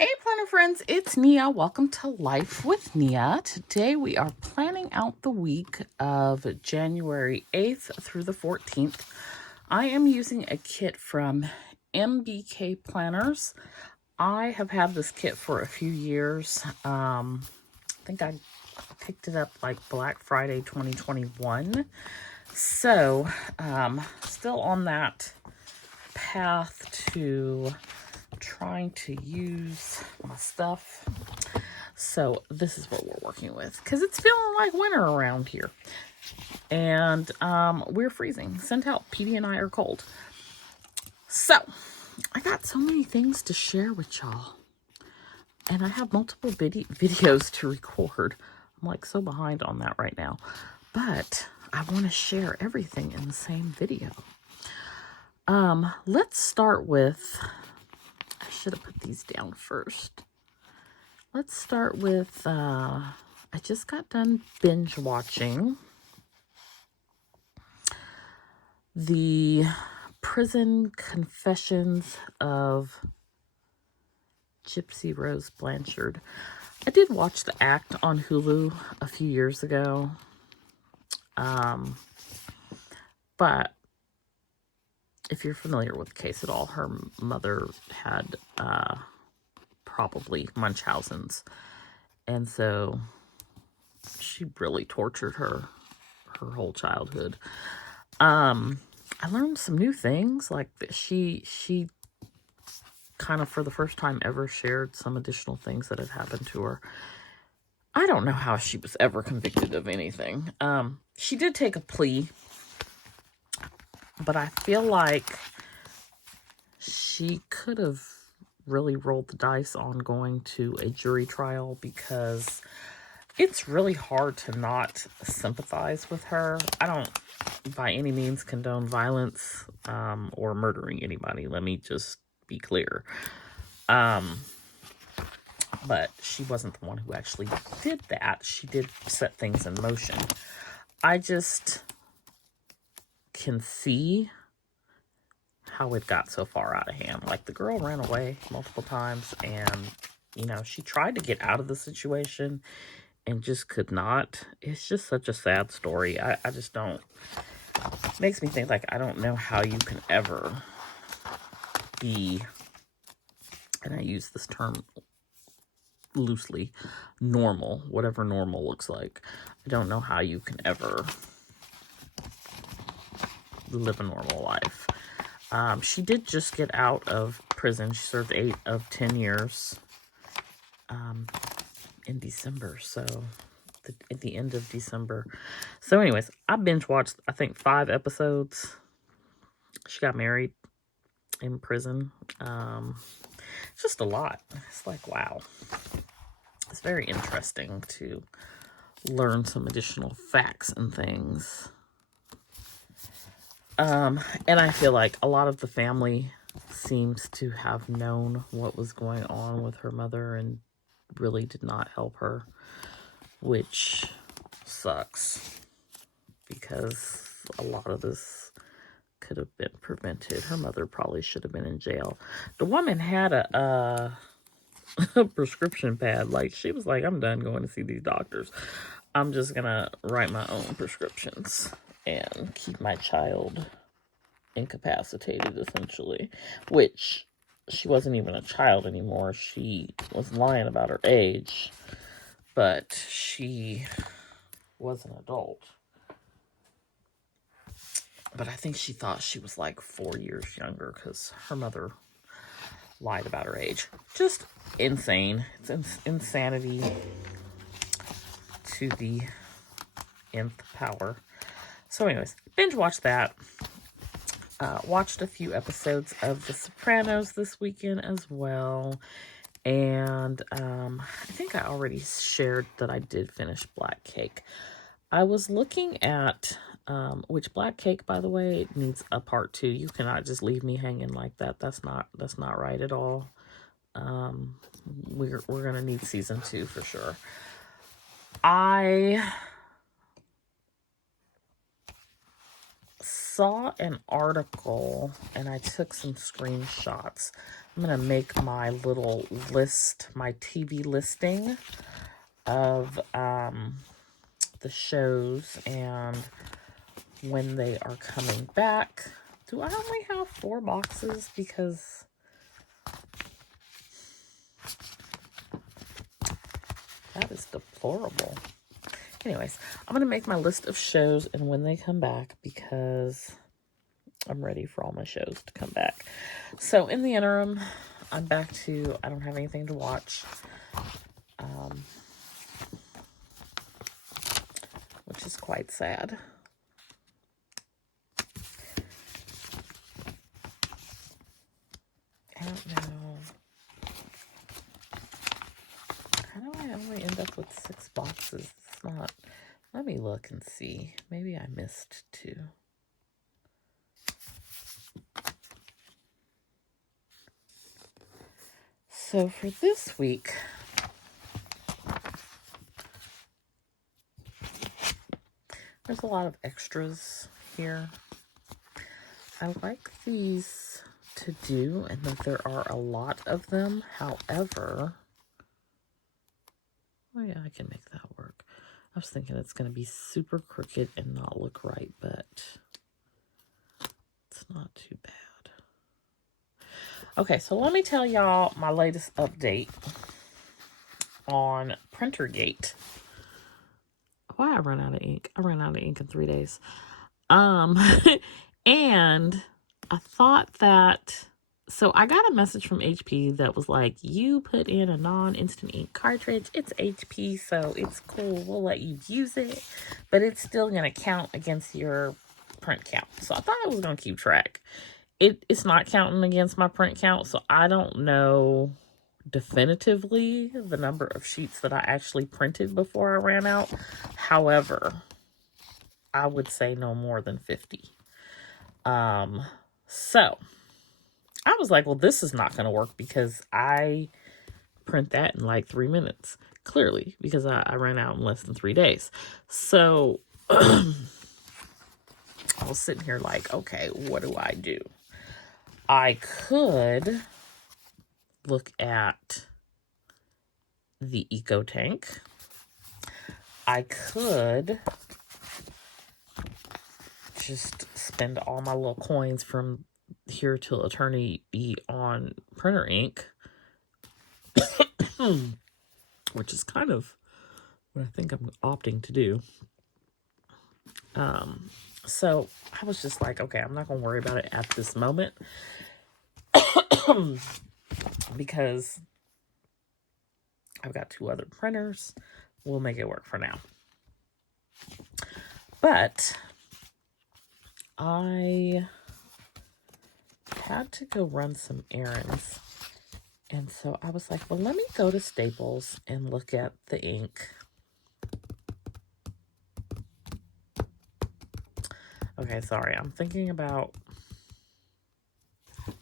Hey planner friends, it's Nia. Welcome to Life with Nia. Today we are planning out the week of January 8th through the 14th. I am using a kit from MBK Planners. I have had this kit for a few years. I think I picked it up like Black Friday 2021. So, still on that path to trying to use my stuff. So this is what we're working with because it's feeling like winter around here. And we're freezing. Sent out. Petey and I are cold. So I got so many things to share with y'all. And I have multiple videos to record. I'm like so behind on that right now. But I want to share everything in the same video. Let's start with, I should have put these down first. Let's start with, I just got done binge watching the Prison Confessions of Gypsy Rose Blanchard. I did watch the act on Hulu a few years ago. But if you're familiar with the case at all, her mother had probably Munchausen's. And so she really tortured her whole childhood. I learned some new things, like that she kind of for the first time ever shared some additional things that had happened to her. I don't know how she was ever convicted of anything. She did take a plea, but I feel like she could have really rolled the dice on going to a jury trial because it's really hard to not sympathize with her. I don't by any means condone violence or murdering anybody. Let me just be clear. But she wasn't the one who actually did that. She did set things in motion. I just can see how it got so far out of hand. Like, the girl ran away multiple times and, you know, she tried to get out of the situation and just could not. It's just such a sad story. I just don't. It makes me think, like, I don't know how you can ever be, and I use this term loosely, normal, whatever normal looks like. I don't know how you can ever live a normal life. She did just get out of prison. She served 8 of 10 years in December, so at the end of December. So anyways, I binge watched, I think, 5 episodes. She got married in prison. It's just a lot. It's like, wow. It's very interesting to learn some additional facts and things. And I feel like a lot of the family seems to have known what was going on with her mother and really did not help her, which sucks because a lot of this could have been prevented. Her mother probably should have been in jail. The woman had a prescription pad. Like, she was like, I'm done going to see these doctors. I'm just gonna write my own prescriptions and keep my child incapacitated, essentially. Which, she wasn't even a child anymore. She was lying about her age, but she was an adult. But I think she thought she was like 4 years younger because her mother lied about her age. Just insane. It's insanity to the nth power. So anyways, binge watched that. Watched a few episodes of The Sopranos this weekend as well. And I think I already shared that I did finish Black Cake. I was looking at, which Black Cake, by the way, needs a part 2. You cannot just leave me hanging like that. That's not right at all. We're gonna need season 2 for sure. saw an article and I took some screenshots. I'm going to make my little list, my TV listing of the shows and when they are coming back. Do I only have 4 boxes? Because that is deplorable. Anyways, I'm going to make my list of shows and when they come back because I'm ready for all my shows to come back. So in the interim, I'm back to, I don't have anything to watch. Which is quite sad. I don't know. How do I only end up with 6 boxes? It's not. Let me look and see. Maybe I missed 2. So for this week, there's a lot of extras here. I like these to do and that there are a lot of them. However, oh yeah, I can make that work. I was thinking it's going to be super crooked and not look right, but it's not too bad. Okay, so let me tell y'all my latest update on Printergate. Why I run out of ink? I ran out of ink in 3 days. And I thought that, so I got a message from HP that was like, you put in a non-instant ink cartridge. It's HP, so it's cool. We'll let you use it, but it's still going to count against your print count. So I thought I was going to keep track. It's not counting against my print count, so I don't know definitively the number of sheets that I actually printed before I ran out. However, I would say no more than 50. So I was like, well, this is not going to work because I print that in like 3 minutes, clearly, because I ran out in less than 3 days. So I was sitting here like, okay, what do I do? I could look at the Eco Tank. I could just spend all my little coins from here till eternity on printer ink, which is kind of what I think I'm opting to do. So I was just like, okay, I'm not going to worry about it at this moment because I've got 2 other printers. We'll make it work for now. But I had to go run some errands. And so I was like, well, let me go to Staples and look at the ink. Okay, sorry. I'm thinking about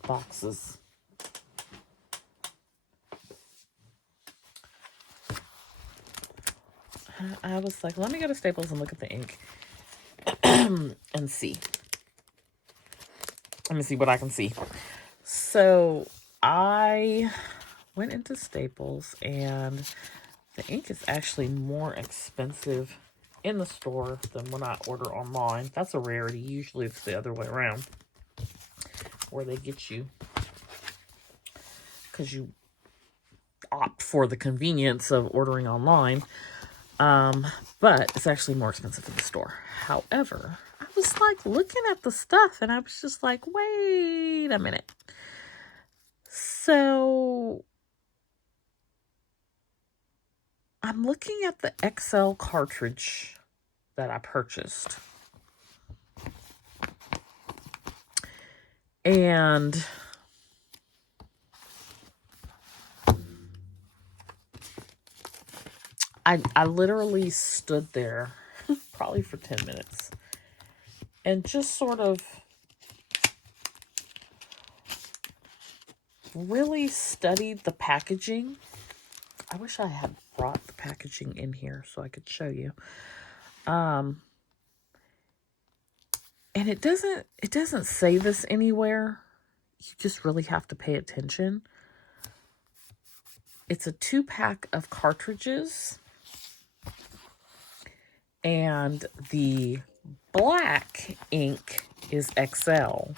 boxes. I was like, let me go to Staples and look at the ink and see. Let me see what I can see. So I went into Staples and the ink is actually more expensive in the store than when I order online. That's a rarity. Usually it's the other way around, where they get you because you opt for the convenience of ordering online. But it's actually more expensive in the store. However, I was like looking at the stuff and I was just like, wait a minute. So I'm looking at the XL cartridge that I purchased. And I literally stood there probably for 10 minutes and just sort of really studied the packaging. I wish I had brought the packaging in here so I could show you. And it doesn't say this anywhere. You just really have to pay attention. It's a 2-pack of cartridges. And the black ink is XL.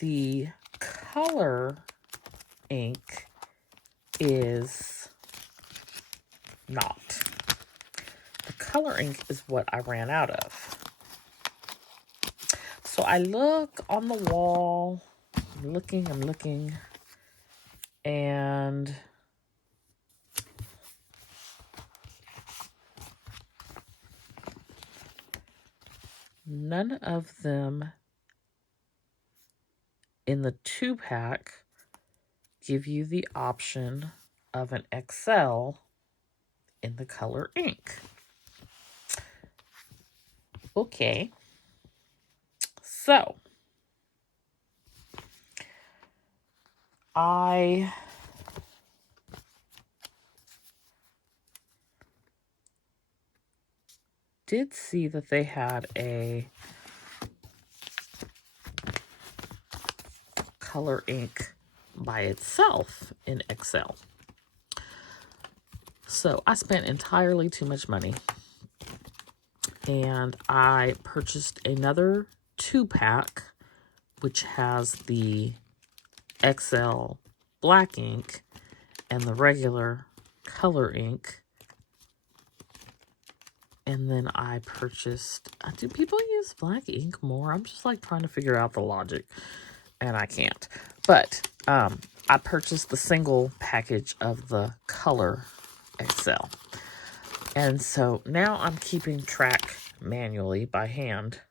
The color ink is not. The color ink is what I ran out of. So I look on the wall, I'm looking, and none of them in the 2-pack give you the option of an XL in the color ink. Okay. So, I did see that they had a color ink by itself in XL. So I spent entirely too much money. And I purchased another 2-pack, which has the XL black ink and the regular color ink. And then I purchased, do people use black ink more? I'm just like trying to figure out the logic, and I can't. But I purchased the single package of the color XL. And so now I'm keeping track manually by hand.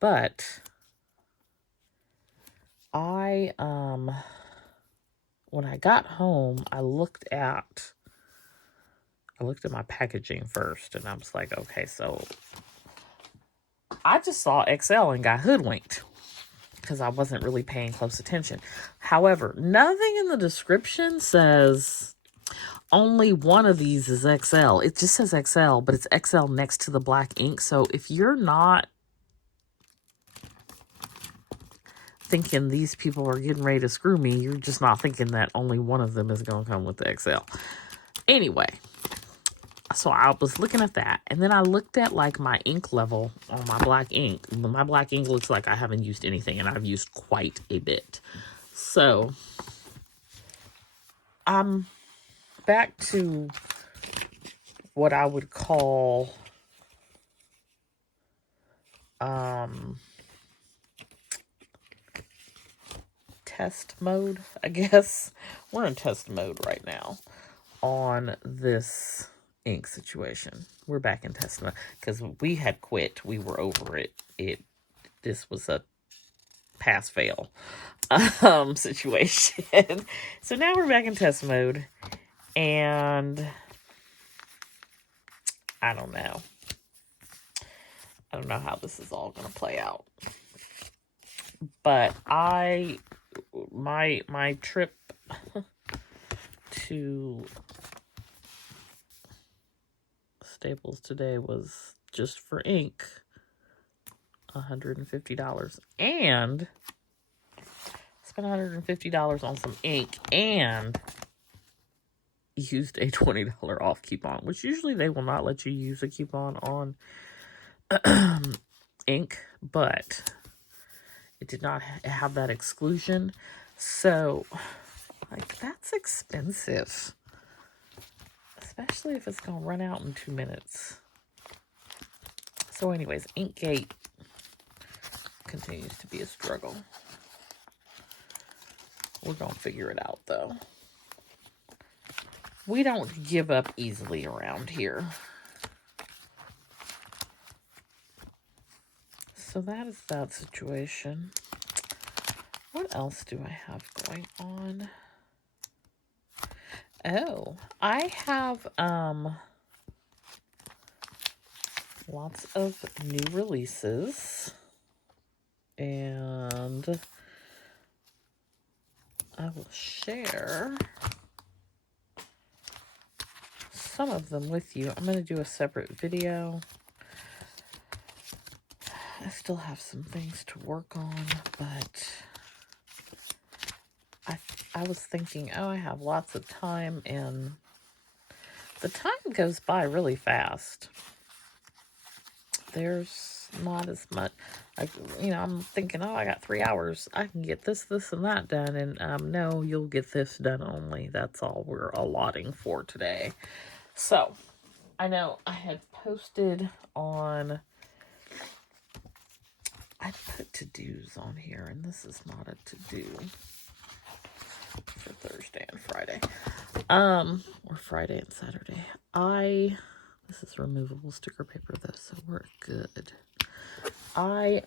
But I, when I got home, I looked at my packaging first, and I was like, okay, so I just saw XL and got hoodwinked because I wasn't really paying close attention. However, nothing in the description says only one of these is XL. It just says XL, but it's XL next to the black ink. So if you're not thinking these people are getting ready to screw me, you're just not thinking that only one of them is going to come with the XL. Anyway, so I was looking at that, and then I looked at like my ink level on my black ink. My black ink looks like I haven't used anything, and I've used quite a bit. So I'm back to what I would call test mode, I guess. We're in test mode right now on this ink situation. We're back in test mode because we had quit. We were over it. This was a pass fail situation. So now we're back in test mode, and I don't know how this is all going to play out. But my trip to Staples today was just for ink, $150, and spent $150 on some ink and used a $20 off coupon, which usually they will not let you use a coupon on ink, but it did not have that exclusion. So, like, that's expensive, especially if it's going to run out in 2 minutes. So anyways, Inkgate continues to be a struggle. We're going to figure it out, though. We don't give up easily around here. So that is that situation. What else do I have going on? Oh, I have lots of new releases, and I will share some of them with you. I'm going to do a separate video still have some things to work on, but I was thinking, oh, I have lots of time, and the time goes by really fast. There's not as much, I'm thinking, oh, I got 3 hours. I can get this, and that done. And no, you'll get this done only. That's all we're allotting for today. So, I know I had posted on, I put to-dos on here, and this is not a to-do for Thursday and Friday. Or Friday and Saturday. This is removable sticker paper though, so we're good. I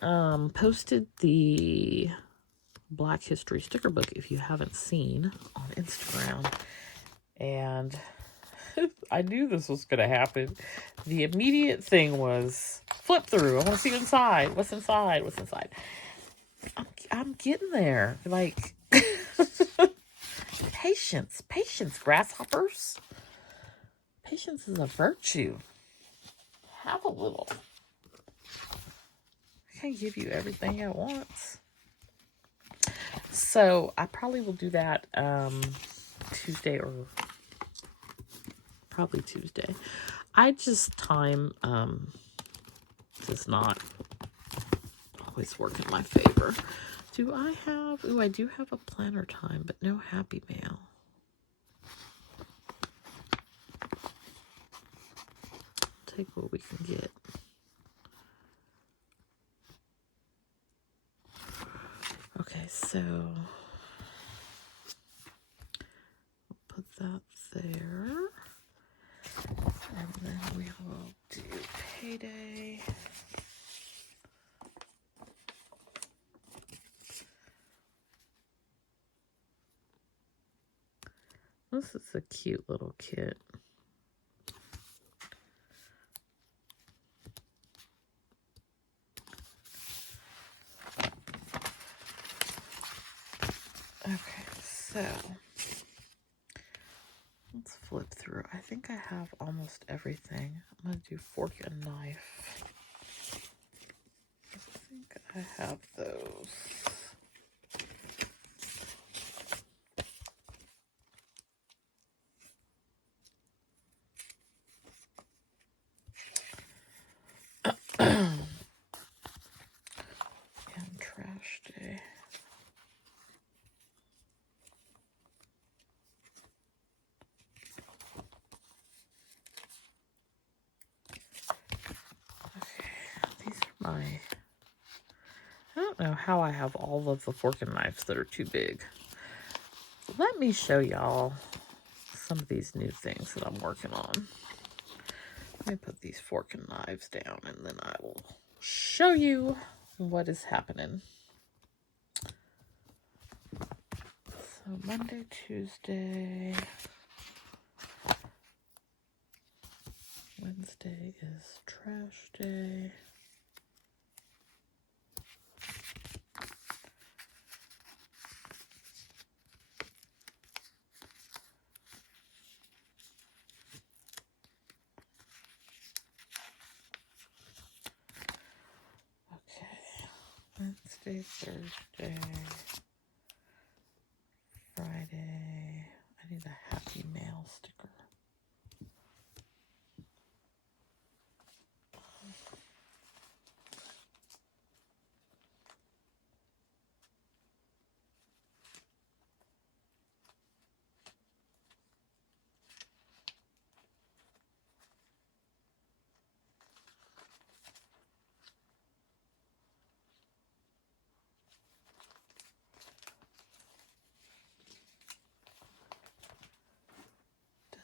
posted the Black History sticker book, if you haven't seen, on Instagram, and I knew this was going to happen. The immediate thing was flip through. I want to see inside. What's inside? What's inside? I'm getting there. Like, patience, grasshoppers. Patience is a virtue. Have a little. I can't give you everything at once. So I probably will do that Tuesday, or probably Tuesday. Time does not always work in my favor. I do have a planner time, but no happy mail. Take what we can get. Okay, so we'll put that there. And then we will do payday. This is a cute little kit. Okay, so let's flip through. I think I have almost everything. I'm going to do fork and knife. I think I have those. And trash day. I don't know how I have all of the fork and knives that are too big. Let me show y'all some of these new things that I'm working on. Let me put these fork and knives down, and then I will show you what is happening. So Monday, Tuesday, Wednesday is trash day. Wednesday, Thursday, Friday. I need a happy mail sticker.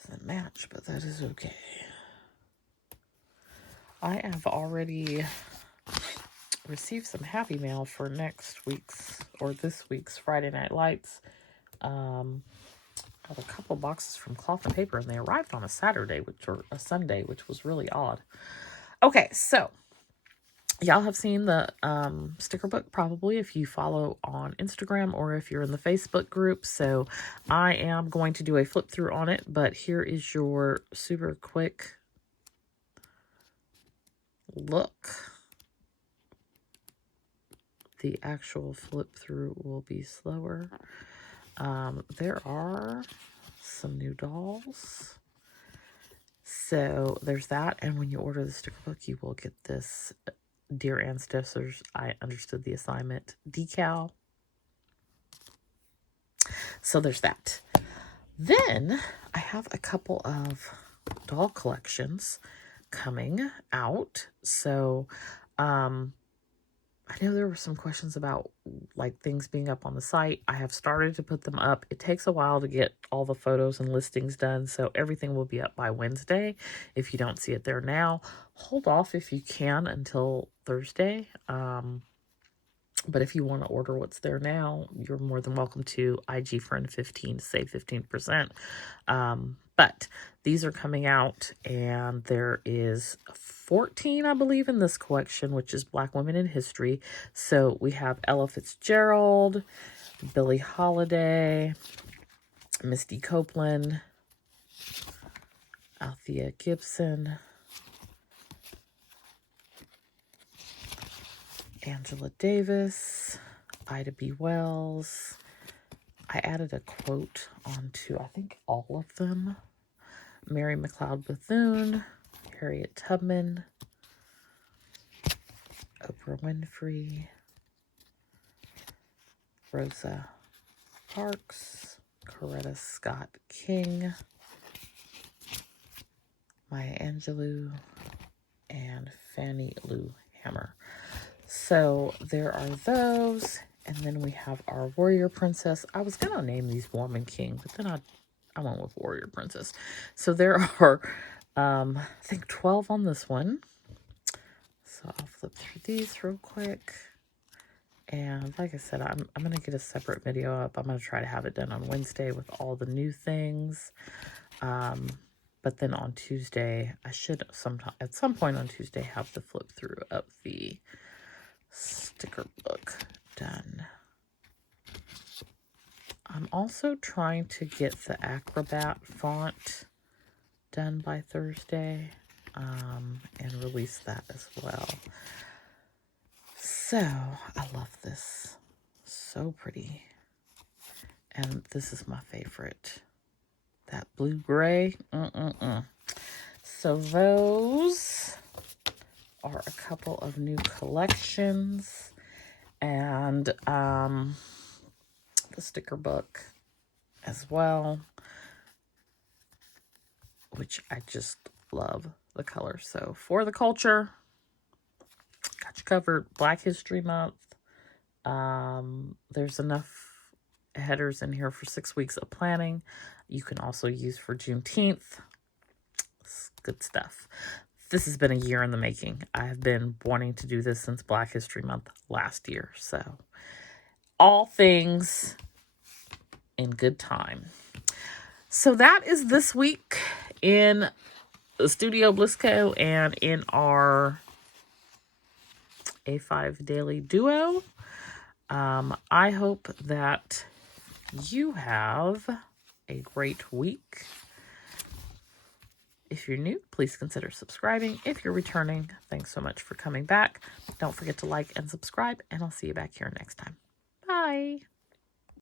Doesn't match, but that is okay. I have already received some happy mail for next week's, or this week's, Friday Night Lights. I have a couple boxes from Cloth and Paper, and they arrived on a Saturday, or a Sunday, which was really odd. Okay, so y'all have seen the sticker book probably if you follow on Instagram or if you're in the Facebook group. So I am going to do a flip through on it, but here is your super quick look. the actual flip through will be slower. There are some new dolls. So there's that. And when you order the sticker book, you will get this Dear Ancestors, I Understood the Assignment decal. So there's that. Then I have a couple of doll collections coming out. So I know there were some questions about like things being up on the site. I have started to put them up. It takes a while to get all the photos and listings done, so everything will be up by Wednesday. If you don't see it there now, hold off if you can until Thursday. But if you want to order what's there now, you're more than welcome to. IG Friend 15 to save 15%. But these are coming out, and there is 14, I believe, in this collection, which is Black Women in History. So we have Ella Fitzgerald, Billie Holiday, Misty Copeland, Althea Gibson, Angela Davis, Ida B. Wells. I added a quote onto, I think, all of them. Mary McLeod Bethune, Harriet Tubman, Oprah Winfrey, Rosa Parks, Coretta Scott King, Maya Angelou, and Fannie Lou Hammer. So there are those. And then we have our Warrior Princess. I was going to name these Woman King, but then I went with Warrior Princess. So there are, I think, 12 on this one. So I'll flip through these real quick. And like I said, I'm going to get a separate video up. I'm going to try to have it done on Wednesday with all the new things. But then on Tuesday, I should at some point on Tuesday have the flip through of the sticker book done. I'm also trying to get the Acrobat font done by Thursday, and release that as well. So I love this. So pretty. And this is my favorite. That blue-gray. So those are a couple of new collections. And the sticker book as well, which I just love the color. So for the culture, got you covered. Black History Month. There's enough headers in here for 6 weeks of planning. You can also use for Juneteenth. It's good stuff. This has been a year in the making. I've been wanting to do this since Black History Month last year. So all things in good time. So that is this week in the Studio Bliss Co and in our A5 Daily Duo. I hope that you have a great week. If you're new, please consider subscribing. If you're returning, thanks so much for coming back. Don't forget to like and subscribe, and I'll see you back here next time. Bye.